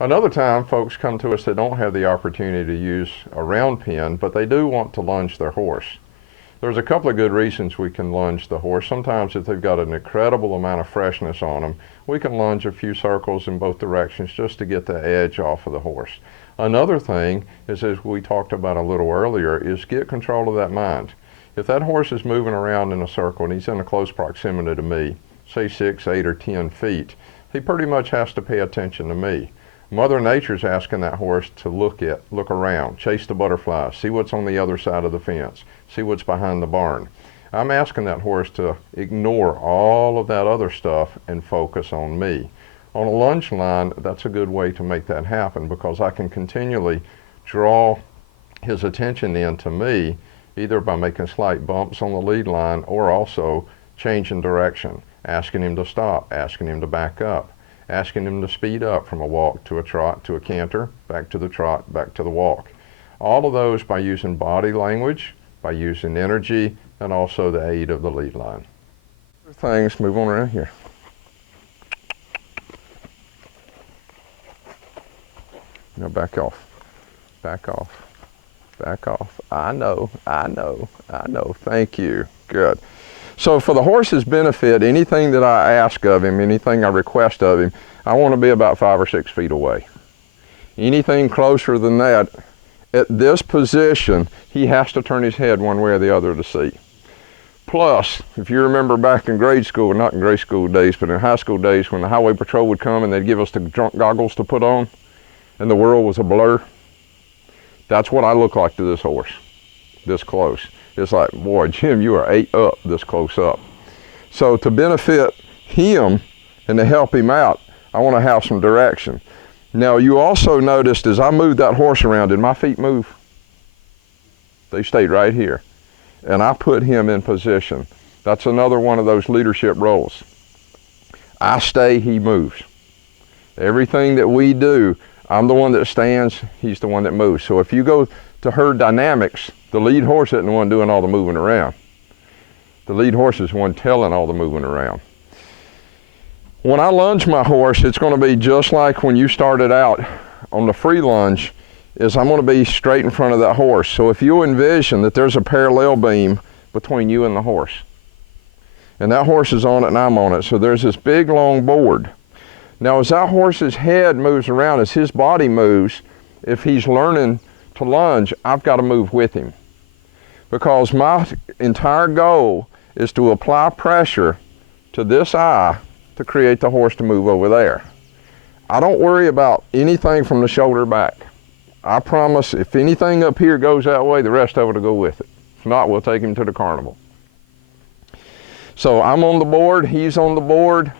Another time, folks come to us that don't have the opportunity to use a round pen, but they do want to lunge their horse. There's a couple of good reasons we can lunge the horse. Sometimes if they've got an incredible amount of freshness on them, we can lunge a few circles in both directions just to get the edge off of the horse. Another thing is, as we talked about a little earlier, is get control of that mind. If that horse is moving around in a circle and he's in a close proximity to me, say 6, 8, or 10 feet, he pretty much has to pay attention to me. Mother Nature's asking that horse to look around, chase the butterflies, see what's on the other side of the fence, see what's behind the barn. I'm asking that horse to ignore all of that other stuff and focus on me. On a lunge line, that's a good way to make that happen because I can continually draw his attention in to me, either by making slight bumps on the lead line or also changing direction, asking him to stop, asking him to back up, asking him to speed up from a walk to a trot to a canter, back to the trot, back to the walk. All of those by using body language, by using energy, and also the aid of the lead line. Other things, move on around here. Now back off, back off, back off. I know. Thank you, good. So for the horse's benefit, anything that I ask of him, anything I request of him, I want to be about 5 or 6 feet away. Anything closer than that, at this position, he has to turn his head one way or the other to see. Plus, if you remember back in grade school, not in grade school days, but in high school days, when the highway patrol would come and they'd give us the drunk goggles to put on, and the world was a blur, that's what I look like to this horse, this close. It's like, boy, Jim, you are 8 up this close up. So to benefit him and to help him out, I want to have some direction. Now, you also noticed as I moved that horse around, did my feet move? They stayed right here. And I put him in position. That's another one of those leadership roles. I stay, he moves. Everything that we do, I'm the one that stands, he's the one that moves. So if you go to herd dynamics, the lead horse isn't the one doing all the moving around. The lead horse is the one telling all the moving around. When I lunge my horse, it's going to be just like when you started out on the free lunge, is I'm going to be straight in front of that horse. So if you envision that there's a parallel beam between you and the horse, and that horse is on it and I'm on it, so there's this big long board. Now as that horse's head moves around, as his body moves, if he's learning to lunge, I've got to move with him. Because my entire goal is to apply pressure to this eye to create the horse to move over there. I don't worry about anything from the shoulder back. I promise if anything up here goes that way, the rest of it will go with it. If not, we'll take him to the carnival. So I'm on the board, he's on the board.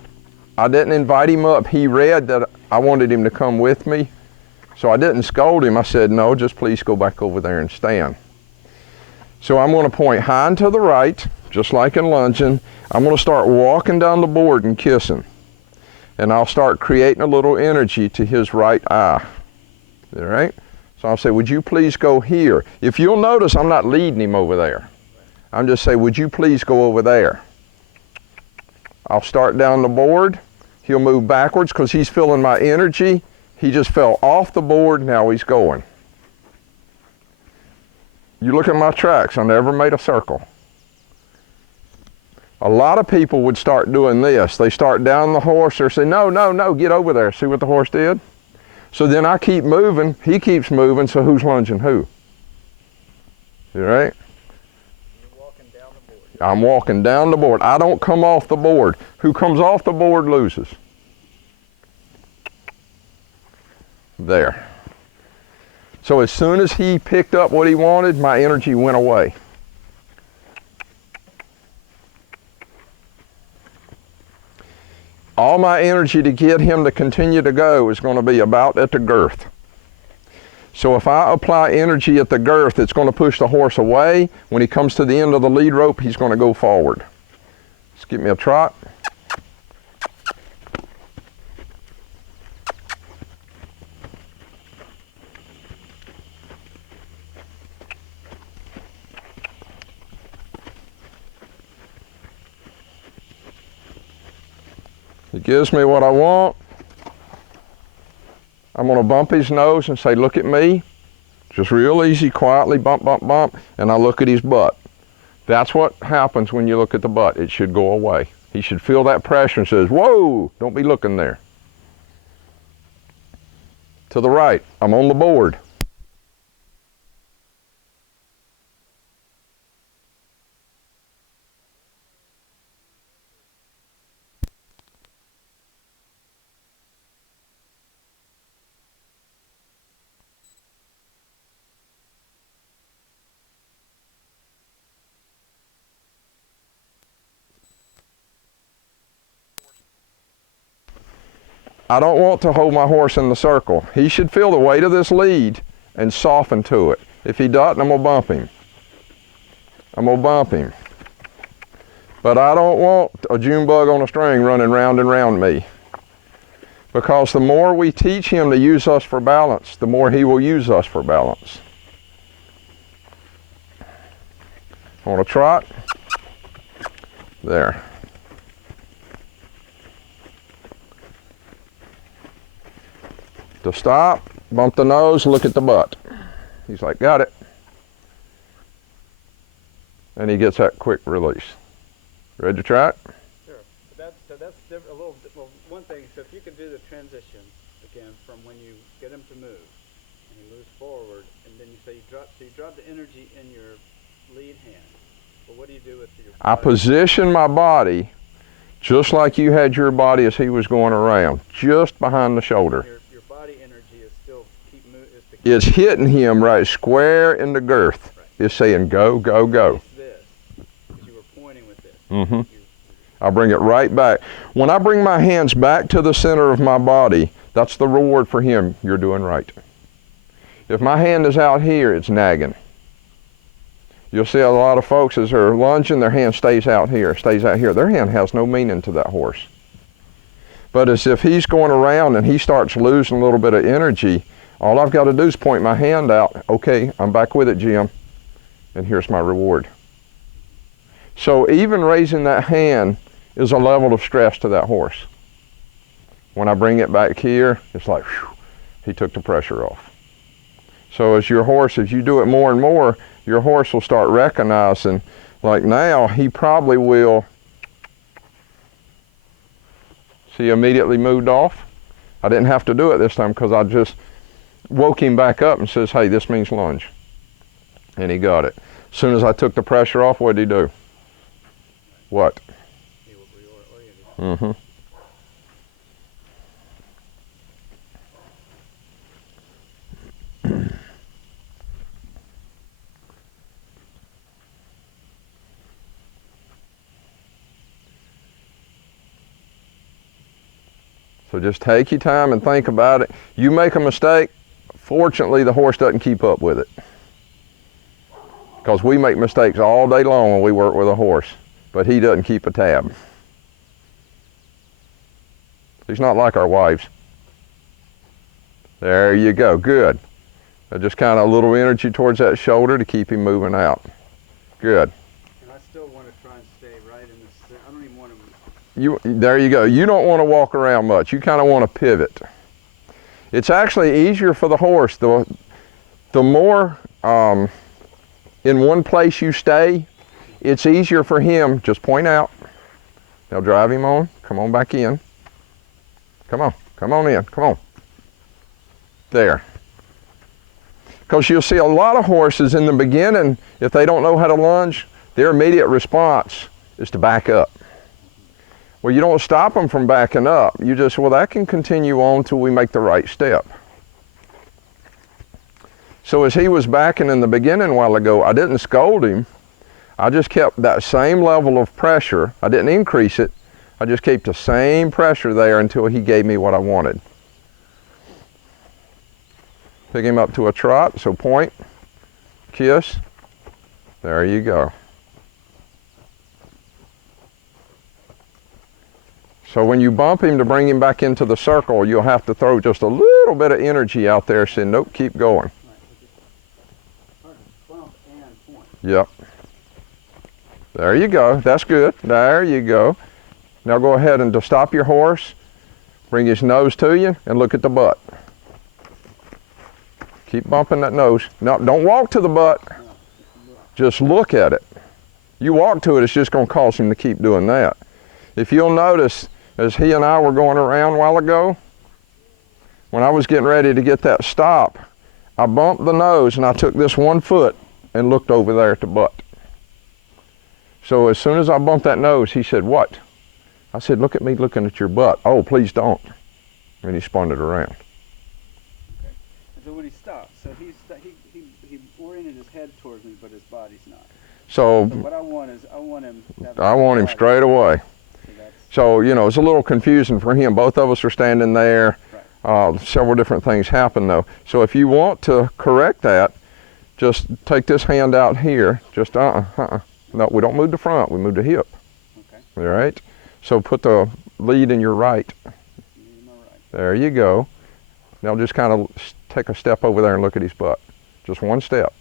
I didn't invite him up. He read that I wanted him to come with me. So I didn't scold him. I said, no, just please go back over there and stand. So I'm going to point high and to the right, just like in lunging. I'm going to start walking down the board and kissing. And I'll start creating a little energy to his right eye. All right? So I'll say, would you please go here? If you'll notice, I'm not leading him over there. I'm just saying, would you please go over there? I'll start down the board. He'll move backwards because he's feeling my energy. He just fell off the board, now he's going. You look at my tracks, I never made a circle. A lot of people would start doing this. They start down the horse, they say, no, get over there. See what the horse did? So then I keep moving, he keeps moving, so who's lunging who? You right? You're walking down the board. I'm walking down the board. I don't come off the board. Who comes off the board loses. There. So as soon as he picked up what he wanted, my energy went away. All my energy to get him to continue to go is going to be about at the girth. So if I apply energy at the girth, it's going to push the horse away. When he comes to the end of the lead rope, he's going to go forward. Just give me a trot. It gives me what I want. I'm going to bump his nose and say, look at me. Just real easy, quietly, bump, bump, bump, and I look at his butt. That's what happens when you look at the butt. It should go away. He should feel that pressure and says, whoa, don't be looking there. To the right, I'm on the board. I don't want to hold my horse in the circle. He should feel the weight of this lead and soften to it. If he doesn't, I'm going to bump him. I'm going to bump him. But I don't want a June bug on a string running round and round me. Because the more we teach him to use us for balance, the more he will use us for balance. I want to trot. There. To stop, bump the nose, look at the butt. He's like, got it. And he gets that quick release. Ready to try it? Sure. So that's a little, well, one thing, so if you could do the transition again from when you get him to move, and he moves forward, and then you say you drop the energy in your lead hand. But what do you do with your body? I position my body just like you had your body as he was going around, just behind the shoulder. Your body energy is still It's hitting him right square in the girth. Right. It's saying go, go, go. It's this, because you were pointing with this. Mm-hmm. I'll bring it right back. When I bring my hands back to the center of my body, that's the reward for him. You're doing right. If my hand is out here, it's nagging. You'll see a lot of folks as they're lunging, their hand stays out here, stays out here. Their hand has no meaning to that horse. But as if he's going around and he starts losing a little bit of energy, all I've got to do is point my hand out. Okay, I'm back with it, Jim, and here's my reward. So even raising that hand is a level of stress to that horse. When I bring it back here, it's like, whew, he took the pressure off. So as your horse, as you do it more and more, your horse will start recognizing, like now, he probably will, see, immediately moved off. I didn't have to do it this time because I just woke him back up and says, hey, this means lunge. And he got it. As soon as I took the pressure off, what did he do? What? Mm-hmm. So just take your time and think about it. You make a mistake, fortunately the horse doesn't keep up with it. Because we make mistakes all day long when we work with a horse, but he doesn't keep a tab. He's not like our wives. There you go, good. Just kind of a little energy towards that shoulder to keep him moving out. Good. And I still want to try and stay right in the, I don't even want to. There you go. You don't want to walk around much. You kind of want to pivot. It's actually easier for the horse. The more in one place you stay, it's easier for him. Just point out. Now drive him on. Come on back in. Come on. Come on in. Come on. There. Because you'll see a lot of horses in the beginning, if they don't know how to lunge, their immediate response is to back up. Well, you don't stop them from backing up. You just, well, that can continue on till we make the right step. So as he was backing in the beginning a while ago, I didn't scold him. I just kept that same level of pressure. I didn't increase it. I just kept the same pressure there until he gave me what I wanted. Pick him up to a trot, so point, kiss. There you go. So when you bump him to bring him back into the circle, you'll have to throw just a little bit of energy out there saying, nope, keep going. Bump and point. Yep. There you go. That's good. There you go. Now go ahead and to stop your horse, bring his nose to you and look at the butt. Keep bumping that nose. No, don't walk to the butt. Just look at it. You walk to it, it's just going to cause him to keep doing that. If you'll notice, as he and I were going around a while ago, when I was getting ready to get that stop, I bumped the nose and I took this one foot and looked over there at the butt. So as soon as I bumped that nose, he said, "What?" I said, "Look at me looking at your butt." "Oh, please don't." And he spun it around. Okay. So when he stopped, so he oriented his head towards me, but his body's not. So what I want is, I want him straight away. So So, it's a little confusing for him. Both of us are standing there. right. Several different things happen though. So if you want to correct that, just take this hand out here. Just No, we don't move the front, we move the hip. Okay. All right? So put the lead in your right. My right. There you go. Now just kind of take a step over there and look at his butt. Just one step,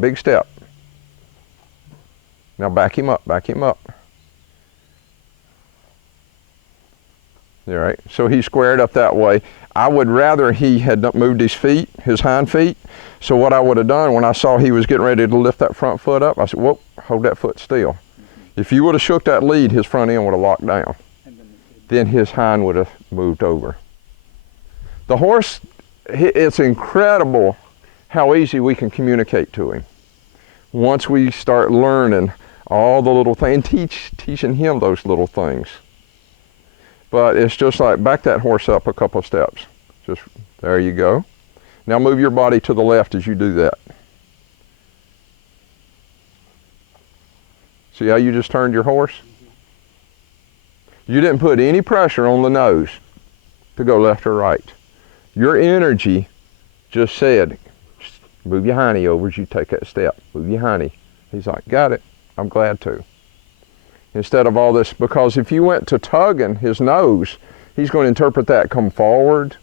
big step. Now back him up. All right, so he's squared up that way. I would rather he had not moved his feet, his hind feet. So what I would have done when I saw he was getting ready to lift that front foot up, I said, "Whoa, hold that foot still." If you would have shook that lead, his front end would have locked down. Then his hind would have moved over. The horse, it's incredible how easy we can communicate to him. Once we start learning all the little things, and teaching him those little things. But it's just like, back that horse up a couple of steps. Just, there you go. Now move your body to the left as you do that. See how you just turned your horse? You didn't put any pressure on the nose to go left or right. Your energy just said, "Move your hiney over as you take that step. Move your hiney." He's like, "Got it. I'm glad to." Instead of all this, because if you went to tugging his nose, he's going to interpret that come forward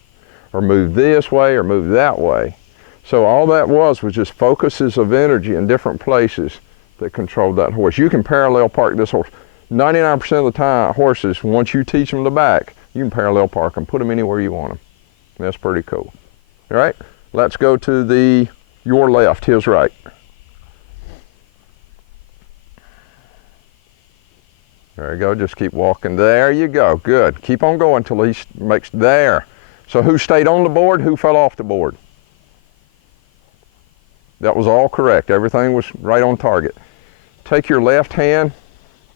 or move this way or move that way. So all that was just focuses of energy in different places that controlled that horse. You can parallel park this horse. 99% of the time, horses, once you teach them the back, you can parallel park them, put them anywhere you want them. That's pretty cool. All right, let's go to your left, his right. There you go, just keep walking. There you go, good. Keep on going until he makes there. So who stayed on the board, who fell off the board? That was all correct, everything was right on target. Take your left hand,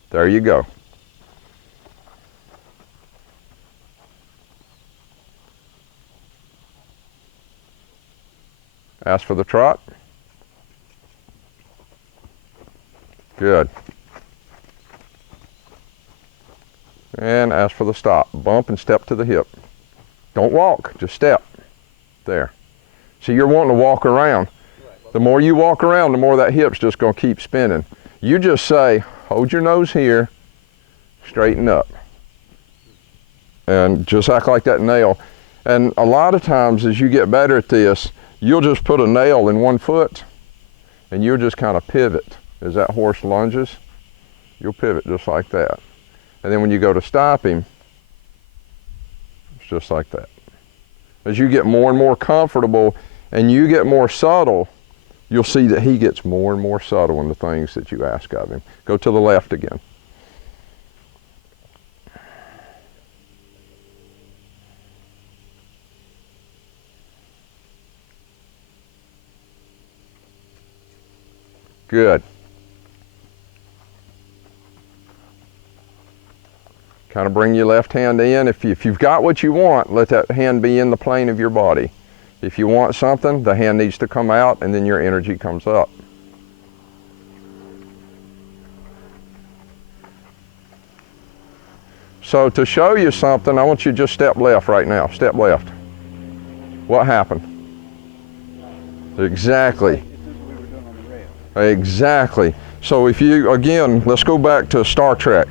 there you go. Ask for the trot. Good. And ask for the stop. Bump and step to the hip. Don't walk, just step. There. See, you're wanting to walk around. The more you walk around, the more that hip's just going to keep spinning. You just say, hold your nose here, straighten up. And just act like that nail. And a lot of times as you get better at this, you'll just put a nail in one foot and you'll just kind of pivot. As that horse lunges, you'll pivot just like that. And then when you go to stop him, it's just like that. As you get more and more comfortable and you get more subtle, you'll see that he gets more and more subtle in the things that you ask of him. Go to the left again. Good. Kind of bring your left hand in. If you've got what you want, let that hand be in the plane of your body. If you want something, the hand needs to come out and then your energy comes up. So to show you something, I want you to just step left right now. Step left. What happened? Exactly. Exactly. So if you, again, let's go back to Star Trek.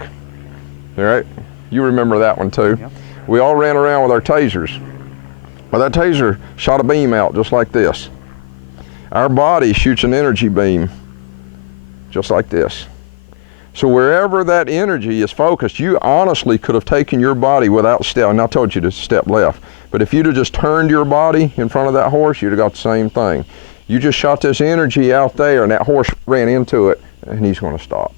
All right? You remember that one too. Yep. We all ran around with our tasers. Well, that taser shot a beam out just like this. Our body shoots an energy beam just like this. So wherever that energy is focused, you honestly could have taken your body without step, and I told you to step left, but if you'd have just turned your body in front of that horse, you'd have got the same thing. You just shot this energy out there and that horse ran into it and he's going to stop.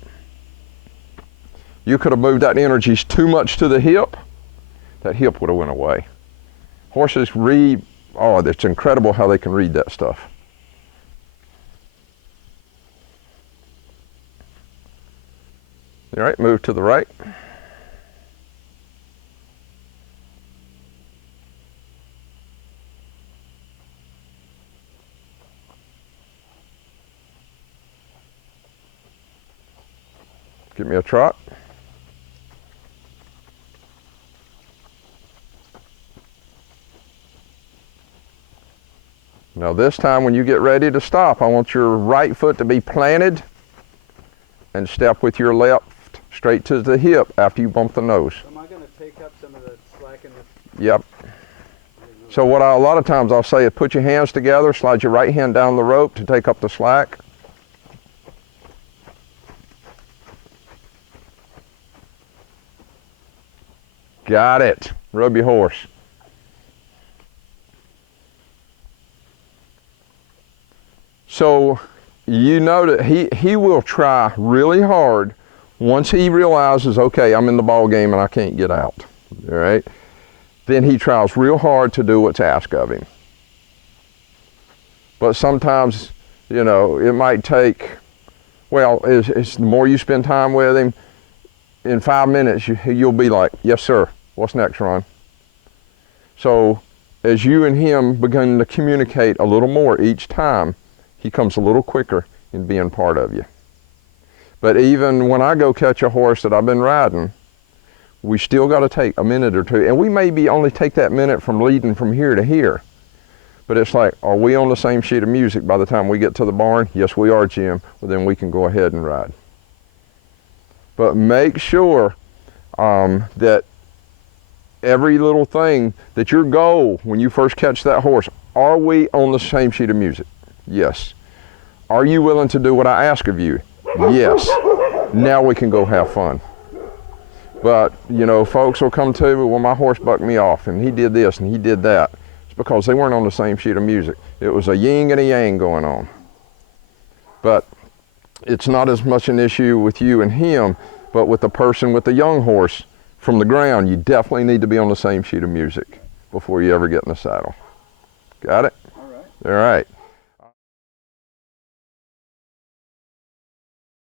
You could have moved that energy too much to the hip, that hip would have went away. Horses read, oh, it's incredible how they can read that stuff. All right, move to the right. Give me a trot. Now this time when you get ready to stop, I want your right foot to be planted and step with your left straight to the hip after you bump the nose. So am I going to take up some of the slack in this? Yep. So what a lot of times I'll say is put your hands together, slide your right hand down the rope to take up the slack. Got it. Rub your horse. So you know that he will try really hard once he realizes, okay, I'm in the ball game and I can't get out, all right? Then he tries real hard to do what's asked of him. But sometimes, you know, it might take, well, it's the more you spend time with him, in 5 minutes, you'll be like, yes, sir, what's next, Ron? So as you and him begin to communicate a little more each time, he comes a little quicker in being part of you. But even when I go catch a horse that I've been riding, we still got to take a minute or two. And we maybe only take that minute from leading from here to here. But it's like, are we on the same sheet of music by the time we get to the barn? Yes, we are, Jim. Well, then we can go ahead and ride. But make sure that every little thing, that your goal when you first catch that horse, are we on the same sheet of music? Yes. Are you willing to do what I ask of you? Yes. Now we can go have fun. But, you know, folks will come to me, well, my horse bucked me off, and he did this, and he did that. It's because they weren't on the same sheet of music. It was a yin and a yang going on. But it's not as much an issue with you and him, but with the person with the young horse from the ground, you definitely need to be on the same sheet of music before you ever get in the saddle. Got it? All right. All right.